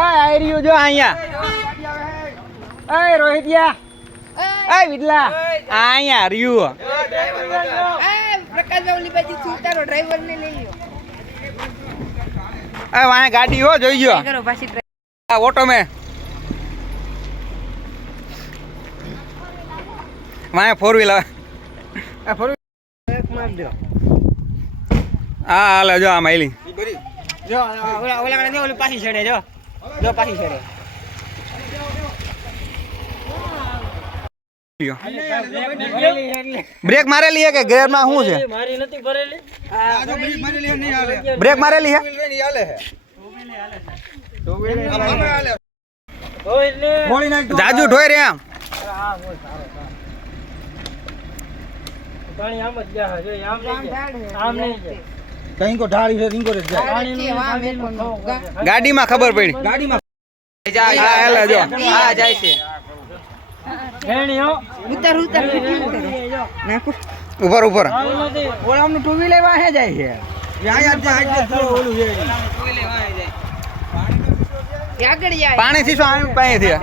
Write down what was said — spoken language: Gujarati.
આઈ રહ્યું જો અહીંયા. એ રોહિતિયા. એ વિડલા. અહીંયા રહ્યું આ પ્રકાશભાઈ ઓલી બાજુ ઉતારો ડ્રાઈવર ને લઈ લ્યો. એ વાંહે ગાડી હો જોઈ ગયો કરો પાછી આ ઓટો મે. વાંહે ફોર વ્હીલર હા હાલે જો આ માઇલી જો ઓલા ઓલા કારણે ઓલી પાછી છેડે જો. જો પાછી છેડે. બ્રેક મારેલી હે કે ગેરમાં શું છે? મારી નથી ભરેલી બ્રેક મારેલી હે હોય એટલે જાજુ ઠોય રે આમ. આમ જ ગયા જો આમ નહીં આમ નહીં કઈંકો ઢાળી છે કઈંકો જાય. ગાડીમાં ખબર પડી. ગાડીમાં. જા જો આ જાય છે. ઉતર ઉતર ઉપર ઉપર. ઓલામનું ટુ વ્હીલર વાહે જાય છે. પાણી થી શું પાણી થી